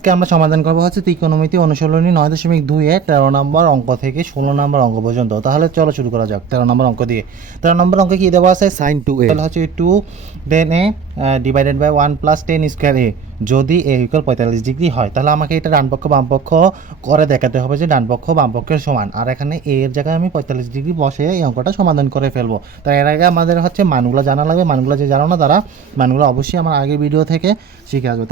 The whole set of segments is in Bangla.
আজকে আমরা সমাধান করবো হচ্ছে ত্রিকোণমিতি অনুশীলনী 9.2 13 নম্বর অঙ্ক থেকে 16 নম্বর অঙ্ক পর্যন্ত। তাহলে চলো শুরু করা যাক 13 নম্বর অঙ্ক দিয়ে। 13 নম্বর অঙ্কে কি দেওয়া আছে? sin 2a তাহলে হচ্ছে 2 10 a divided by 1 plus 10 square A যদি এ ইকুয়াল 45 ডিগ্রি হয়, তাহলে আমাকে এটা ডান পক্ষ বাম পক্ষ করে দেখাতে হবে যে ডান পক্ষ বাম পক্ষের সমান। আর এখানে এ এর জায়গায় আমি 45 ডিগ্রি বসে এই অঙ্কটা সমাধান করে ফেলবো। তাই এর আগে আমাদের হচ্ছে মানগুলো জানা লাগবে। মানগুলো যে জানো না তারা মানগুলো অবশ্যই আমার আগের ভিডিও থেকে শিখে আসবে।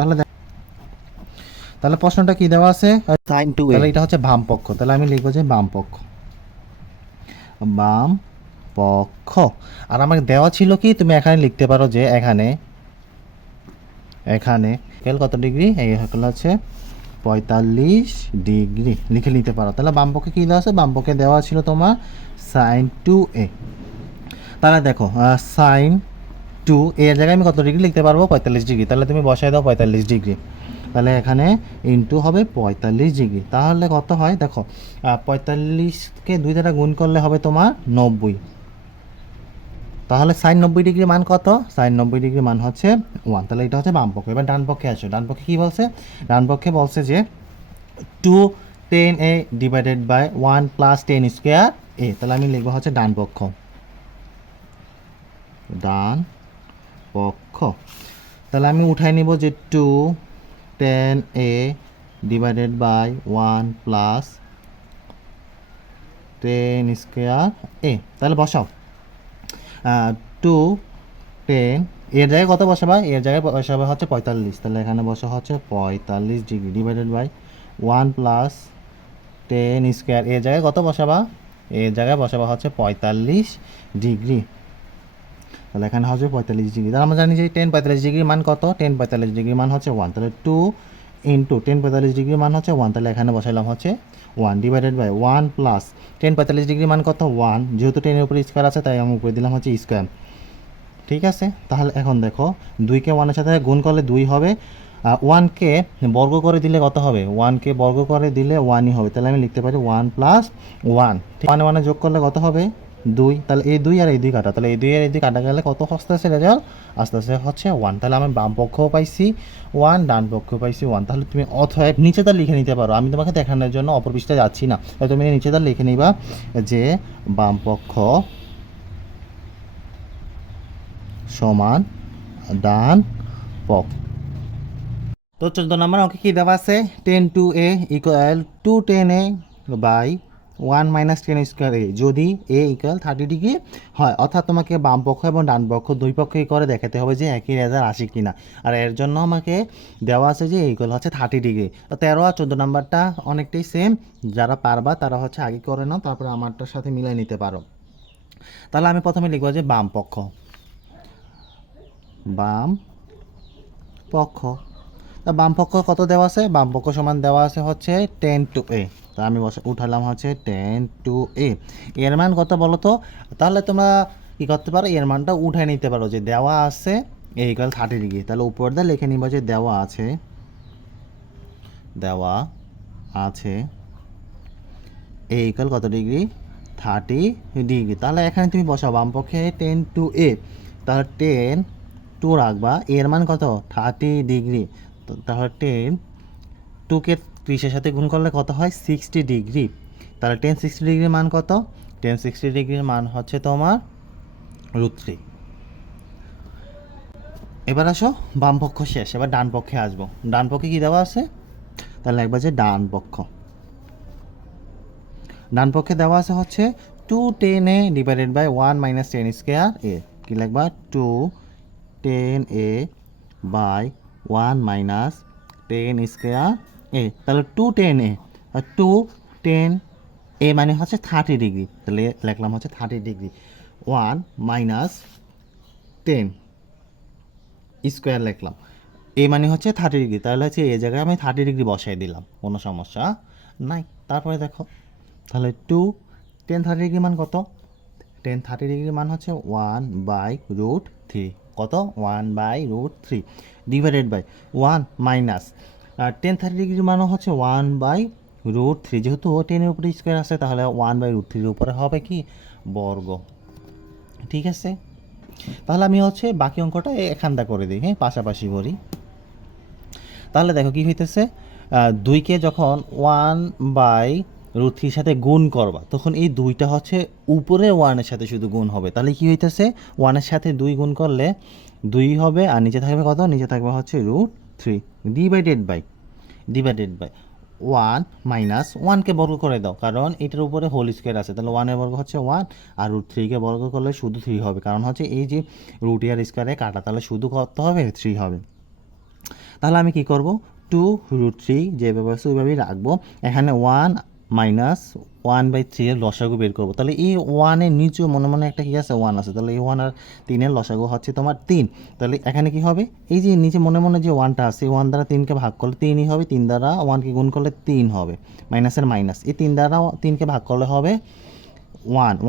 তাহলে প্রশ্নটা কি দেওয়া আছে? sin 2a তাহলে এটা হচ্ছে বাম পক্ষ, তাহলে আমি লিখবো যে বাম পক্ষ, বাম পক্ষ। আর আমাকে দেওয়া ছিল কি, তুমি এখানে লিখতে পারো যে এখানে কত ডিগ্রি, এই হচ্ছে 45 ডিগ্রি লিখে নিতে পারো। তাহলে বাম পক্ষে কী দেওয়া আছে? বাম পক্ষে দেওয়া ছিল তোমার sin 2a। তাহলে দেখো sin 2 এর জায়গায় আমি কত ডিগ্রি লিখতে পারবো? 45 ডিগ্রি। তাহলে তুমি বসায় দাও 45 ডিগ্রি। তাহলে এখানে ইন্টু হবে 45 ডিগ্রি। তাহলে কত হয় দেখো, 45কে 2 দ্বারা গুণ করলে হবে তোমার 90। তাহলে সাইন 90 ডিগ্রি মান কত? সাইন 90 ডিগ্রি মান হচ্ছে 1। তাহলে এটা হচ্ছে বাম পক্ষ। এবার ডান পক্ষে আসো। ডান পক্ষে কী বলছে? ডান পক্ষে বলছে যে 2 10a divided by 1 plus 10 square A. তাহলে আমি লিখবো হচ্ছে ডান পক্ষ, ডান পক্ষ। তাহলে আমি উঠাই নিব যে 2 10a divided by 1 plus 10 square A. তাহলে বসাও 2 10 এর জায়গায় কত বসাবা? এর জায়গায় বসাবা হচ্ছে 45। তাহলে এখানে বসা হচ্ছে 45 degree divided by 1 plus 10 square. এর জায়গায় কত বসাবা? এর জায়গায় বসাবা হচ্ছে 45 ডিগ্রি। তাহলে এখানে হচ্ছে 45 ডিগ্রি। তাহলে আমরা জানি যে 10 45 ডিগ্রি মান কত? 10 45 ডিগ্রি মান হচ্ছে 1। তাহলে 2 ইন্টু 10 45 ডিগ্রি মান হচ্ছে 1। তাহলে এখানে বসাইলাম হচ্ছে 1 ডিভাইডেড বাই 1 প্লাস 10 45 ডিগ্রি মান কত? 1। যেহেতু 10 এর উপরে স্কোয়ার আছে তাই আমি উপরে দিলাম হচ্ছে স্কোয়ার। ঠিক আছে। তাহলে এখন দেখো 2কে 1 এর সাথে গুণ করলে 2 হবে, 1কে বর্গ করে দিলে কত হবে? 1কে বর্গ করে দিলে 1ই হবে। তাহলে আমি লিখতে পারি 1 প্লাস 1। 1 1 যোগ করলে কত হবে? 2। তাহলে এই 2 আর এই 2 কাটা, তাহলে এই 2 আর এই 2 কাটা গেলে কত আস্তে আস্তে রেজাল্ট? আস্তে আস্তে হচ্ছে 1। তাহলে আমি বাম পক্ষও পাইছি 1, ডান পক্ষও পাইছি 1। তাহলে তুমি অথবা নিচেটা লিখে নিতে পারো। আমি তোমাকে দেখানোর জন্য অপর পৃষ্ঠায় যাচ্ছি না। তাহলে তুমি নিচেটা লিখে নিবা যে বাম পক্ষ সমান ডান পক্ষ। তো 14 নম্বর অঙ্কে কী দেওয়া আছে? 10 2a equal 2 10a by 1 minus 10 square A যদি এ ইকুয়াল 30 ডিগ্রি হয়। অর্থাৎ তোমাকে বাম পক্ষ এবং ডান পক্ষ দুই পক্ষই করে দেখাতে হবে যে একই রেজাল্ট আসে কিনা। আর এর জন্য আমাকে দেওয়া আছে যে ইকুয়াল হচ্ছে 30 ডিগ্রি। তো 13 আর 14 নাম্বারটা অনেকটাই সেম। যারা পারবা তারা হচ্ছে আগে করে নাও, তারপরে আমারটার সাথে মিলাই নিতে পারো। তাহলে আমি প্রথমে লিখবো যে বাম পক্ষ, বাম পক্ষ। তা বাম পক্ষ কত দেওয়া আছে? বাম পক্ষ সমান দেওয়া আছে হচ্ছে 10 2a। তা আমি উঠালাম হচ্ছে 10 2a। এর মান কত বলো তো? তাহলে তোমরা কী করতে পারো? এর মানটা উঠাই নিতে পারো যে দেওয়া আছে এ ইকুয়াল 30 ডিগ্রি। তাহলে উপর দিয়ে লিখে নিবা যে দেওয়া আছে এ ইকুয়াল কত ডিগ্রি? 30 ডিগ্রি। তাহলে এখানে তুমি বসাও বাম পক্ষে 10 2a, তাহলে 10 2 রাখবা, এর মান কত? 30 ডিগ্রি। তাহলে 10 2কে 30-এর সাথে গুণ করলে কত হয়? 60 ডিগ্রি। তাহলে 10 60 ডিগ্রির মান কত? 10 60 ডিগ্রির মান হচ্ছে তোমার √3। এবার আসো বাম পক্ষ শেষ, এবার ডান পক্ষে আসবো। ডান পক্ষে কী দেওয়া আছে? তাহলে একবার যে ডান পক্ষ, ডান পক্ষে দেওয়া আছে হচ্ছে 2 10a divided by 1 minus 10 square A. কী লিখবা? 2 10a by 1 minus 10 square A. তাহলে 2 10a আর 2 10a মানে হচ্ছে 30 ডিগ্রি। তাহলে লিখলাম হচ্ছে 30 ডিগ্রি। 1 মাইনাস 10 স্কোয়ার লিখলাম, এ মানে হচ্ছে 30 ডিগ্রি। তাহলে হচ্ছে এই জায়গায় আমি 30 ডিগ্রি বসাই দিলাম, কোনো সমস্যা নাই। তারপরে দেখো তাহলে 2 10 30 ডিগ্রি মান কত? 10 30 ডিগ্রি মান হচ্ছে 1 বাই √3। কত? 1 বাই √3 ডিভাইডেড বাই 1 মাইনাস 10 30 ডিগ্রির মানও হচ্ছে 1 বাই √3। যেহেতু 10-এর উপরে স্কোয়ার আছে তাহলে 1 বাই √3-এর উপরে হবে কি? বর্গ। ঠিক আছে। তাহলে আমি হচ্ছে বাকি অঙ্কটা এখানটা করে দিই, হ্যাঁ, পাশাপাশি করি। তাহলে দেখো কি হইতেছে, দুইকে যখন 1/√3 সাথে গুণ করবা তখন এই দুইটা হচ্ছে উপরে 1-এর সাথে শুধু গুণ হবে, তাহলে কি হইতেছে 1-এর সাথে 2 গুণ করলে 2 হবে, আর নিচে থাকবে কত, নিচে থাকবে হচ্ছে √3 ডিভাইডেড বাই 1 মাইনাস 1কে বর্গ করে দাও, কারণ এটার উপরে হোল স্কোয়ার আছে, তাহলে 1-এর বর্গ হচ্ছে 1, আর √3কে বর্গ করলে শুধু 3 হবে, কারণ হচ্ছে এই যে √ আর স্কোয়ারে কাটা, তাহলে শুধু কত হবে, 3 হবে। তাহলে আমি কি করব, 2√3 যেভাবে আছে ওইভাবেই রাখবো, এখানে 1 মাইনাস 1/3 এর লসাগু বের করবো, তাহলে এই 1-এর নিচেও মনে মনে একটা কি আছে, 1 আছে, তাহলে এই 1 আর 3-এর লসাগু হচ্ছে তোমার 3, তাহলে এখানে কি হবে, এই যে নিচে মনে মনে যে 1টা আছে, 1 দ্বারা 3কে ভাগ করলে 3ই হবে, 3 দ্বারা 1কে গুণ করলে 3 হবে, মাইনাসের মাইনাস, এই 3 দ্বারা 3কে ভাগ করলে হবে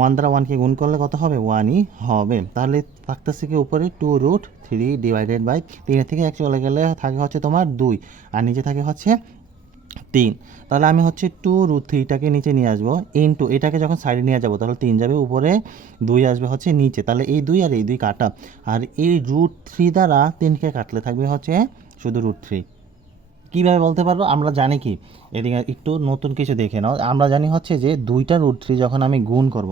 1 দ্বারা 1কে গুণ করলে কত হবে, 1ই হবে। তাহলে থাকতেছে কি উপরে 2√3 ডিভাইডেড বাই 3 থেকে 1 চলে গেলে থাকে হচ্ছে তোমার 2, আর নিচে থাকে হচ্ছে 3, তাহলে আমি হচ্ছে 2√3টাকে নিচে নিয়ে আসবো, ইনটু এটাকে যখন সাইডে নিয়ে যাবো তাহলে 3 যাবে উপরে, 2 আসবে হচ্ছে নিচে, তাহলে এই 2 আর এই 2 কাটা, আর এই √3 দ্বারা 3কে কাটলে থাকবে হচ্ছে শুধু √3। কীভাবে বলতে পারবো, আমরা জানি কি, এদিকে একটু নতুন কিছু দেখে নাও, আমরা জানি হচ্ছে যে 2টা √3 যখন আমি গুণ করব,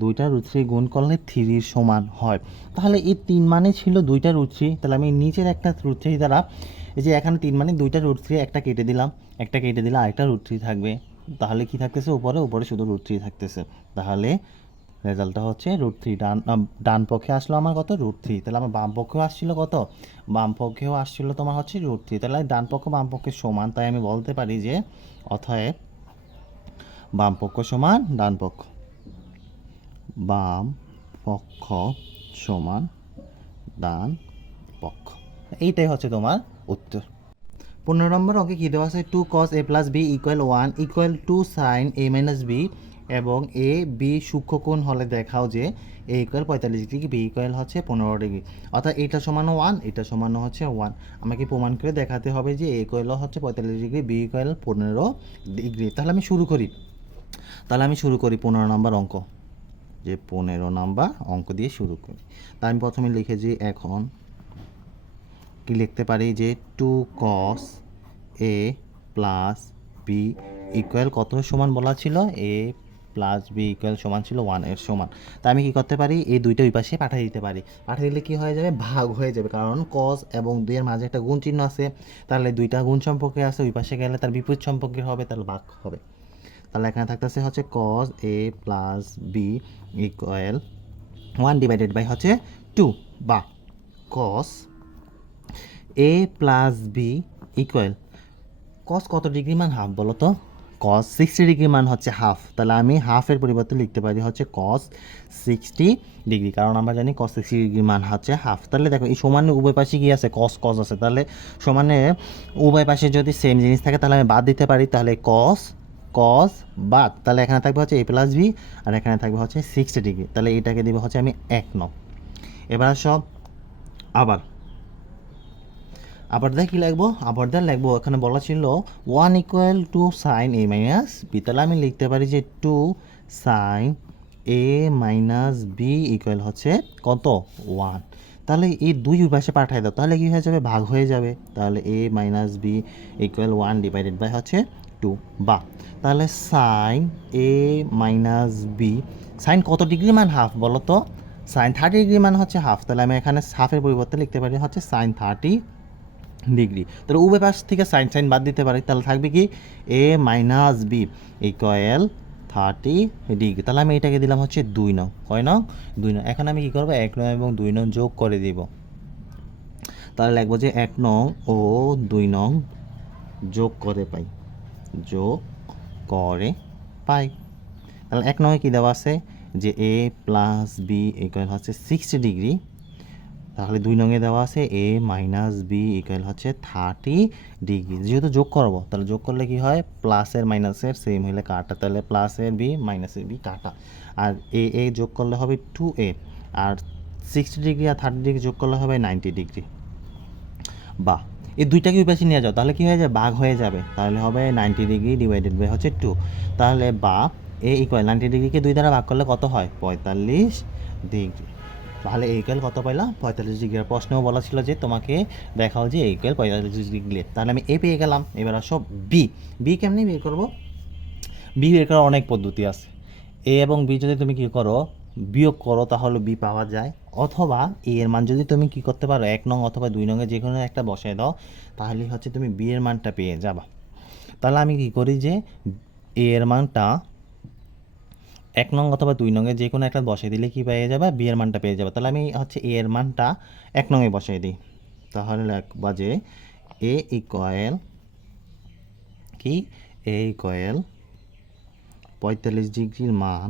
2টা √3 গুণ করলে 3 সমান হয়, তাহলে এই 3 মানে ছিল 2টা √3, তাহলে আমি নিচের একটা √3 দ্বারা, এই যে এখানে 3 মানে 2টা √3 একটা কেটে দিলাম, আরেকটা √3 থাকবে, তাহলে কি থাকতেছে উপরে শুধু √3 থাকতেছে, তাহলে রেজাল্টটা হচ্ছে √3, ডান পক্ষে আসলো আমার কত, √3, তাহলে আমার বাম পক্ষেও আসছিল কত, বাম পক্ষেও আসছিল তোমার হচ্ছে √3, তাহলে ডান পক্ষ বাম পক্ষের সমান, তাই আমি বলতে পারি যে অতএব বাম পক্ষ সমান ডান পক্ষ, বাম পক্ষ সমান ডান পক্ষ, এইটাই হচ্ছে তোমার উত্তর। 15 নম্বর অঙ্কে কী দেওয়া আছে, 2 cos a + b = 1 = 2 sin a - b, এবং এ বি সূক্ষ্মকোণ হলে দেখাও যে a = 45 ডিগ্রি, b = হচ্ছে 15 ডিগ্রি, অর্থাৎ এটা সমান 1, এটা সমান হচ্ছে 1, আমাকে প্রমাণ করে দেখাতে হবে যে a = হচ্ছে 45 ডিগ্রি, b = 15 ডিগ্রি। তাহলে আমি শুরু করি 15 নম্বর অঙ্ক, যে 15 নম্বর অঙ্ক দিয়ে শুরু করি। তা আমি প্রথমে লিখেছি, এখন কি লিখতে পারি যে 2 cos a + b = কত সমান বলা ছিল, a + b সমান ছিল 1 এর সমান, তা আমি কি করতে পারি, এই দুইটা ওই পাশে পাঠিয়ে দিতে পারি, পাঠিয়ে দিলে কি হয়ে যাবে, ভাগ হয়ে যাবে, কারণ cos এবং 2 এর মাঝে একটা গুণ চিহ্ন আছে, তাহলে দুইটা গুণ সম্পর্কে আছে, ওই পাশে গেলে তার বিপরীত সম্পর্কে হবে, তাহলে ভাগ হবে, তাহলে এখানে থাকতেছে হচ্ছে cos a + b = 1 divided by হচ্ছে 2, বা cos a + b = cos কত ডিগ্রি মান, হাফ বলো তো, cos 60 ডিগ্রি মান হচ্ছে হাফ, তাহলে আমি হাফের পরিবর্তে লিখতে পারি হচ্ছে cos 60 ডিগ্রি, কারণ আমরা জানি cos 60 ডিগ্রি মান হচ্ছে হাফ। তাহলে দেখো এই সমানে উভয় পাশে কি আছে, cos আছে, তাহলে সমানে উভয় পাশে যদি সেম জিনিস থাকে তাহলে আমি বাদ দিতে পারি, তাহলে cos বাদ, তাহলে এখানে থাকবে হচ্ছে a + b, আর এখানে থাকবে হচ্ছে 60 ডিগ্রি, তাহলে এটাকে দিব হচ্ছে আমি 1 নং। এবার সব আবার কি লিখবো, লিখবো, এখানে বলা ছিল 1 = 2 sin a - b, তাহলে আমি লিখতে পারি যে 2 sin a - b = হচ্ছে কত, 1, তাহলে এই দুই পাশে পাঠিয়ে দাও, তাহলে কি হয়ে যাবে, ভাগ হয়ে যাবে, তাহলে a - b = 1 ডিভাইডেড বাই হচ্ছে 2, বা তাহলে sin a - b, sin কত ডিগ্রি মান, হাফ বলো তো, sin 30 ডিগ্রি মান হচ্ছে হাফ, তাহলে আমি এখানে হাফের পরিবর্তে লিখতে পারি হচ্ছে sin 30 ডিগ্রি, তাহলে উভয় পাশ থেকে সাইন বাদ দিতে পারি, তাহলে থাকবে কি a - b = 30 ডিগ্রি, তাহলে আমি এটাকে দিলাম হচ্ছে 2 নং, কয় নং, 2 নং। এখন আমি কি করবো, 1 নং এবং 2 নং যোগ করে দিব, তাহলে লিখবো যে 1 নং ও 2 নং যোগ করে পাই, তাহলে 1 নং কি দেওয়া আছে যে a + b = হচ্ছে 60 ডিগ্রি, তাহলে 2 নংয়ে দেওয়া আছে a - b = হচ্ছে 30 ডিগ্রি, যেহেতু যোগ করব তাহলে যোগ করলে কি হয়, প্লাসের মাইনাসের সেম হলে কাটা, তাহলে প্লাসের b মাইনাসের b কাটা, আর a যোগ করলে হবে 2a, আর 60 ডিগ্রি আর 30 ডিগ্রি যোগ করলে হবে 90 ডিগ্রি, বা এই দুইটাকে ওই পাশে নিয়ে যাও, তাহলে কি হয়ে যাবে, ভাগ হয়ে যাবে, তাহলে হবে 90 ডিগ্রি ডিভাইডেড বাই হচ্ছে 2, তাহলে বা a = 90 ডিগ্রিকে 2 দ্বারা ভাগ করলে কত হয়, 45 ডিগ্রি। তাহলে এ ইকুয়াল কত পাইলাম 45 ডিগ্রি। আর প্রশ্নেও বলা ছিল যে তোমাকে দেখাও যে এ ইকুয়াল 45 ডিগ্রি। তাহলে আমি এ পেয়ে গেলাম। এবার আসো বি। বি কেমনি বের করবো? বি বের করার অনেক পদ্ধতি আছে। এ এবং বি যদি তুমি কী করো বিয়োগ করো তাহলে বি পাওয়া যায়, অথবা এ এর মান যদি তুমি কী করতে পারো 1 নং অথবা 2 নংয়ে যে কোনো একটা বসায় দাও, তাহলে হচ্ছে তুমি বি এর মানটা পেয়ে যাবা। তাহলে আমি কী করি যে এ এর মানটা 1 নং অথবা 2 নংয়ে যে কোনো একটা বসাই দিলে কি পেয়ে যাবে? বি এর মানটা পেয়ে যাবে। তাহলে আমি হচ্ছে এ এর মানটা 1 নংয়ে বসাই দিই। তাহলে লিখবা যে এ ইকুয়াল কি? এ ইকুয়াল 45 ডিগ্রির মান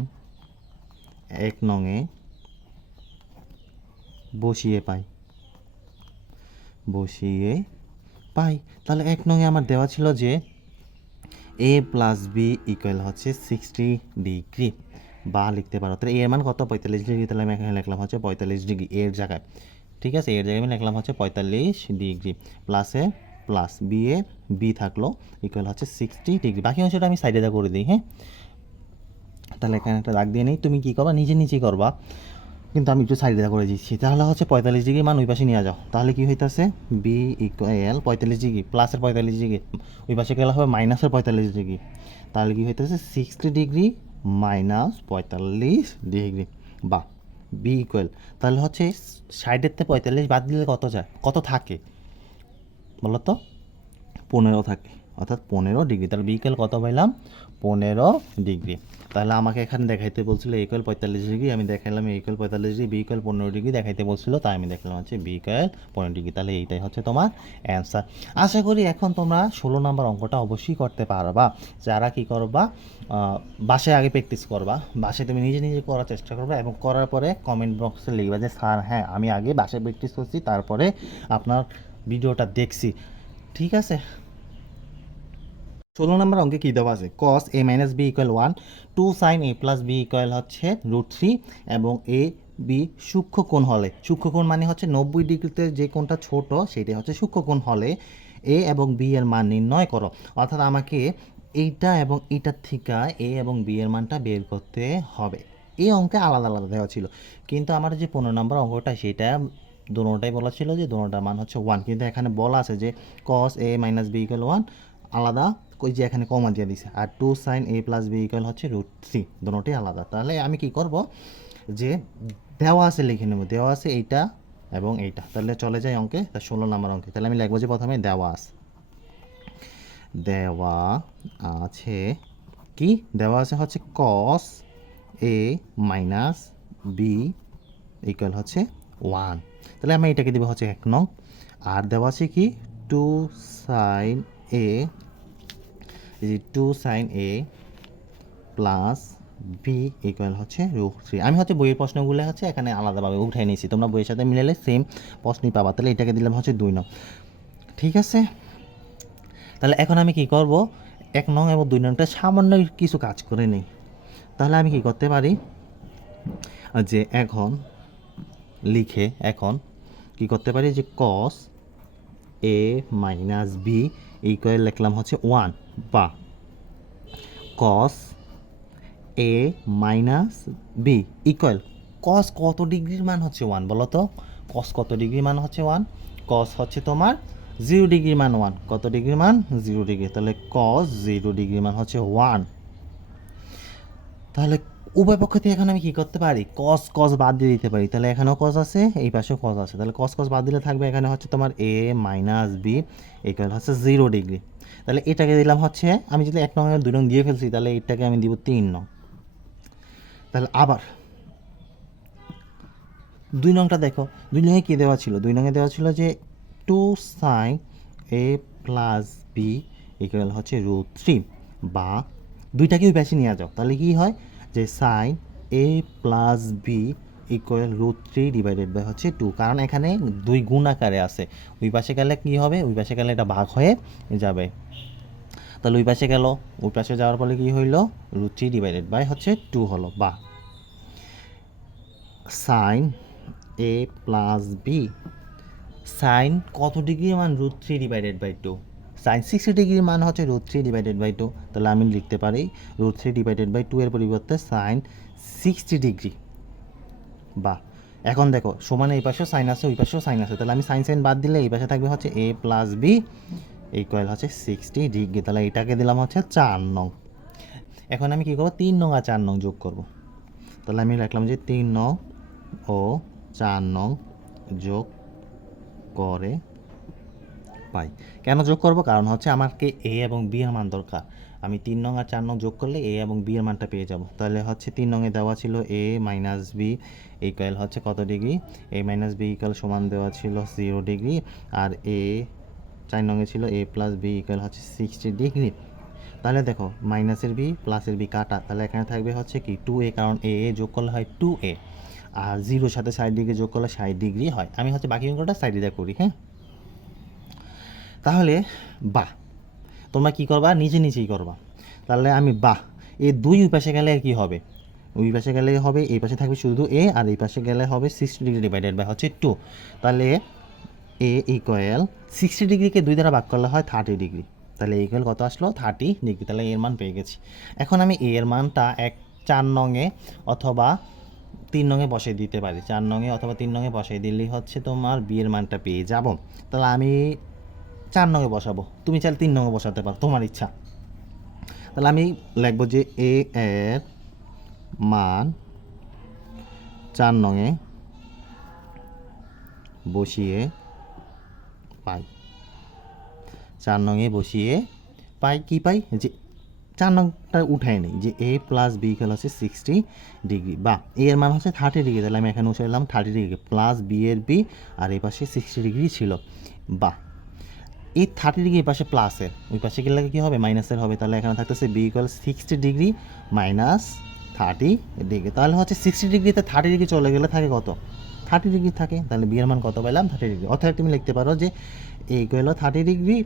1 নংয়ে বসিয়ে পাই। তাহলে 1 নংয়ে আমার দেওয়া ছিল যে এ প্লাস বি ইকুয়াল হচ্ছে 60 ডিগ্রি, বা লিখতে পারো। তাহলে এর মান কত? 45 ডিগ্রি। তাহলে আমি এখানে লিখলাম হচ্ছে 45 ডিগ্রি এর জায়গায়। ঠিক আছে, এর জায়গায় আমি লিখলাম হচ্ছে 45 ডিগ্রি, প্লাসে প্লাস বি এ বি থাকলো ইকুয়াল হচ্ছে 60 ডিগ্রি। বাকি অংশটা আমি সাইডে করে দিই। হ্যাঁ, তাহলে এখানে একটা দাগ দিয়ে নিই। তুমি কী করবা? নিজেই করবা, কিন্তু আমি একটু সাইডে করে দিচ্ছি। তাহলে হচ্ছে 45 ডিগ্রি মান ওই পাশে নিয়ে যাও। তাহলে কি হইতেছে? বি ইকুয়াল 45 ডিগ্রি প্লাসের 45 ডিগ্রি, ওই পাশে গেলে হবে মাইনাসের 45 ডিগ্রি। তাহলে কি হইতেছে? 60 ডিগ্রি মাইনাস 45 ডিগ্রি, বা বি ইকুয়াল, তাহলে হচ্ছে সাইডের থেকে 45 বাদ দিলে কত যায়, কত থাকে বলো তো? 15 থাকে, অর্থাৎ 15 ডিগ্রি। তাহলে বি ইকুয়াল কত পাইলাম? 15 ডিগ্রি। তাহলে আমাকে এখানে দেখাইতে বলছিল এ ইকুয়াল 45 ডিগ্রি, আমি দেখাইলাম A equal 45 degree, B equal 15 degree দেখাইতে বলছিল, তাই আমি দেখলাম হচ্ছে বি ইকুয়াল 15 ডিগ্রি। তাহলে এইটাই হচ্ছে তোমার অ্যান্সার। আশা করি এখন তোমরা 16 নম্বর অঙ্কটা অবশ্যই করতে পারবা। যারা কি করবা, বাসায় আগে প্র্যাকটিস করবা, বাসায় তুমি নিজে করার চেষ্টা করবা, এবং করার পরে কমেন্ট বক্সে লিখবা যে স্যার হ্যাঁ আমি আগে বাসায় প্র্যাকটিস করছি, তারপরে আপনার ভিডিওটা দেখছি। ঠিক আছে, 16 নম্বর অঙ্কে কী দেওয়া আছে? কস এ minus B equal 1, 2 sign A plus B equal হচ্ছে √3, এবং এ বি সূক্ষ্মকোণ হলে, সূক্ষ্মকোণ মানে হচ্ছে 90 ডিগ্রিতে যে কোণটা ছোট সেটাই হচ্ছে সূক্ষ্মকোণ হলে এ এবং বি এর মান নির্ণয় করো। অর্থাৎ আমাকে এইটা এবং এইটার থেকে এ এবং বি এর মানটা বের করতে হবে। এই অঙ্কে আলাদা আলাদা দেওয়া ছিল, কিন্তু আমার যে 15 নম্বর অঙ্কটা সেটা দোনোটাই বলা ছিল যে দোনোটার মান হচ্ছে 1, কিন্তু এখানে বলা আছে যে কস এ মাইনাস বি ইকুয়াল 1 আলাদা, ওই যে এখানে কমা দিয়ে দিছে, আর 2 sign A plus B equal হচ্ছে √3, দুটোটাই আলাদা। তাহলে আমি কি করব যে দেওয়া আছে লিখে নেব, দেওয়া আছে এইটা এবং এইটা। তাহলে চলে যায় অঙ্কে, তার 16 নম্বর অঙ্কে। তাহলে আমি লিখবো যে প্রথমে দেওয়া আছে কি? দেওয়া আছে হচ্ছে কস এ মাইনাস বি ইকুয়াল হচ্ছে 1। তাহলে আমি এটাকে দেবো হচ্ছে 1 নং। আর দেওয়া আছে কি? 2 sign A, 2 sign A plus B equal হচ্ছে √3। আমি হচ্ছে বইয়ের প্রশ্নগুলো হচ্ছে এখানে আলাদাভাবে উঠাই নিয়েছি, তোমরা বইয়ের সাথে মিলালে সেম প্রশ্নই পাবা। তাহলে এটাকে দিলাম হচ্ছে 2 নং। ঠিক আছে, তাহলে এখন আমি কি করব? 1 নং এবং 2 নংটা সামান্য কিছু কাজ করে নিই। তাহলে আমি কি করতে পারি যে এখন কি করতে পারি যে কস এ মাইনাস বি ইকুয়াল লিখলাম হচ্ছে 1, বা কস এ মাইনাস বি ইকুয়াল কস কত ডিগ্রির মান হচ্ছে 1 বলো তো? কস কত ডিগ্রির মান হচ্ছে 1? কস হচ্ছে তোমার 0 ডিগ্রির মান 1। কত ডিগ্রির মান? 0 ডিগ্রি। তাহলে কস 0 ডিগ্রির মান হচ্ছে 1। তাহলে উভয় পক্ষ থেকে এখন আমি কী করতে পারি? কস বাদ দিয়ে দিতে পারি। তাহলে এখানেও কস আছে, এই পাশেও কস আছে। তাহলে কস বাদ দিলে থাকবে এখানে হচ্ছে তোমার এ মাইনাস বি ইকুয়াল হচ্ছে 0 ডিগ্রি। তাহলে এটাকে দিলাম হচ্ছে, আমি যদি 1 নং আর 2 নং দিয়ে ফেলছি, তাহলে এটাকে আমি দিব 3 নং। তাহলে আবার 2 নংটা দেখো, 2 নংয়ে কী দেওয়া ছিল? 2 নংয়ে দেওয়া ছিল যে 2 sign A plus B equal হচ্ছে √3, বা দুইটাকে ওই পাশে নিয়ে যাও। তাহলে কি হয় যে sine A plus B equal √3 divided by হচ্ছে 2, কারণ এখানে 2 গুণ আকারে আছে। ওই পাশে গেলে কী হবে? ওই পাশে গেলে এটা ভাগ হয়ে যাবে। তাহলে ওই পাশে গেল, ওই পাশে যাওয়ার ফলে কী হইল? √3 ডিভাইডেড বাই হচ্ছে 2 হলো, বা sign A plus B, sign কত ডিগ্রির মান? √3 ডিভাইডেড বাই 2। সাইন 60 ডিগ্রির মান হচ্ছে √3 ডিভাইডেড বাই 2। তাহলে আমি লিখতে পারি √3 ডিভাইডেড বাই 2 এর পরিবর্তে সাইন 60 ডিগ্রি, বা এখন দেখো সমান এই পাশেও সাইন আছে ওই পাশেও সাইন আছে, তাহলে আমি সাইন সাইন বাদ দিলে এই পাশে থাকবে হচ্ছে এ প্লাস বি ইকুয়াল হচ্ছে 60 ডিগ্রি। তাহলে এটাকে দিলাম হচ্ছে 4 নং। এখন আমি কী করবো 3 নং আর 4 নং যোগ করব। তাহলে আমি লিখলাম যে 3 নং ও 4 নং যোগ করে পাই। কেন যোগ করব? কারণ হচ্ছে আমাকে এ এবং বি এর মান দরকার। আমি 3 নং আর 4 নং যোগ করলে এ এবং বি এর মানটা পেয়ে যাব। তাহলে হচ্ছে 3 নংয়ে দেওয়া ছিল এ মাইনাস বি ইকুয়াল হচ্ছে কত ডিগ্রি, এ মাইনাস বি ইকুয়াল সমান দেওয়া ছিল 0 ডিগ্রি, আর এ 4 নংয়ে ছিল এ প্লাস বি ইকুয়াল হচ্ছে 60 ডিগ্রি। তাহলে দেখো মাইনাসের বি প্লাসের বি কাটা, তাহলে এখানে থাকবে হচ্ছে কি 2a, কারণ এ যোগ করলে হয় 2a, আর 0-র সাথে 60 ডিগ্রি যোগ করলে 60 ডিগ্রি হয়। আমি হচ্ছে বাকি অঙ্কটা সাইড দিয়ে করি। হ্যাঁ, তাহলে বাহ, তোমরা কী করবা নিচে নিচেই করবা। তাহলে আমি বাহ, এই 2 ওই পাশে গেলে কী হবে, ওই পাশে গেলে হবে এই পাশে থাকবে শুধু এ, আর এই পাশে গেলে হবে 60 ডিগ্রি ডিভাইডেড বাই হচ্ছে 2। তাহলে এ ইকুয়াল 60 ডিগ্রিকে 2 দ্বারা ভাগ করলে হয় 30 ডিগ্রি। তাহলে ইকুয়াল কত আসলো 30 ডিগ্রি। তাহলে এর মান পেয়ে গেছি। এখন আমি এর মানটা 4 নংয়ে অথবা 3 নংয়ে বসিয়ে দিতে পারি। 4 নংয়ে অথবা 3 নংয়ে বসিয়ে দিলেই হচ্ছে তোমার বি এর মানটা পেয়ে যাব। তাহলে আমি 4 নংয়ে বসাবো, তুমি চাইলে 3 নংয়ে বসাতে পারো, তোমার ইচ্ছা। তাহলে আমি লিখবো যে এ এর মান 4 নংয়ে বসিয়ে পাই। 4 নংয়ে বসিয়ে পাই, কি পাই, যে 4 নংটা উঠাই নেই, যে এ প্লাস বি ইকুয়াল হচ্ছে 60 ডিগ্রি, বা এ এর মান হচ্ছে 30 ডিগ্রি। তাহলে আমি এখানে বসে দিলাম 30 ডিগ্রি প্লাস বি এর বি, আর এই পাশে 60 ডিগ্রি ছিল। বা এই 30 ডিগ্রি এই পাশে প্লাসের, ওই পাশে গেলে কী হবে মাইনাসের হবে। তাহলে এখানে থাকতেছে B equal 60 degree minus 30 degree. তাহলে হচ্ছে 60 ডিগ্রিতে 30 ডিগ্রি চলে গেলে থাকে কত, 30 ডিগ্রি থাকে। তাহলে বি এর মান কত পেলাম 30 ডিগ্রি। অর্থাৎ তুমি লিখতে পারো যে এ ইকুয়াল 30 ডিগ্রি,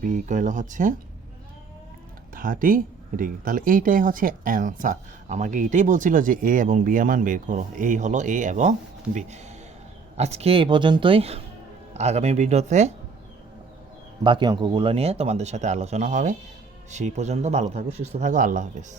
বি ইকুয়াল হচ্ছে 30 ডিগ্রি। তাহলে এইটাই হচ্ছে অ্যান্সার। আমাকে এইটাই বলছিল যে এ এবং বি এর মান বের করো। এই হলো এ এবং বি। আজকে এই পর্যন্তই। আগামী ভিডিওতে বাকি অঙ্কগুলো নিয়ে তোমাদের সাথে আলোচনা হবে। সেই পর্যন্ত ভালো থাকো, সুস্থ থাকো, আল্লাহ হাফেজ।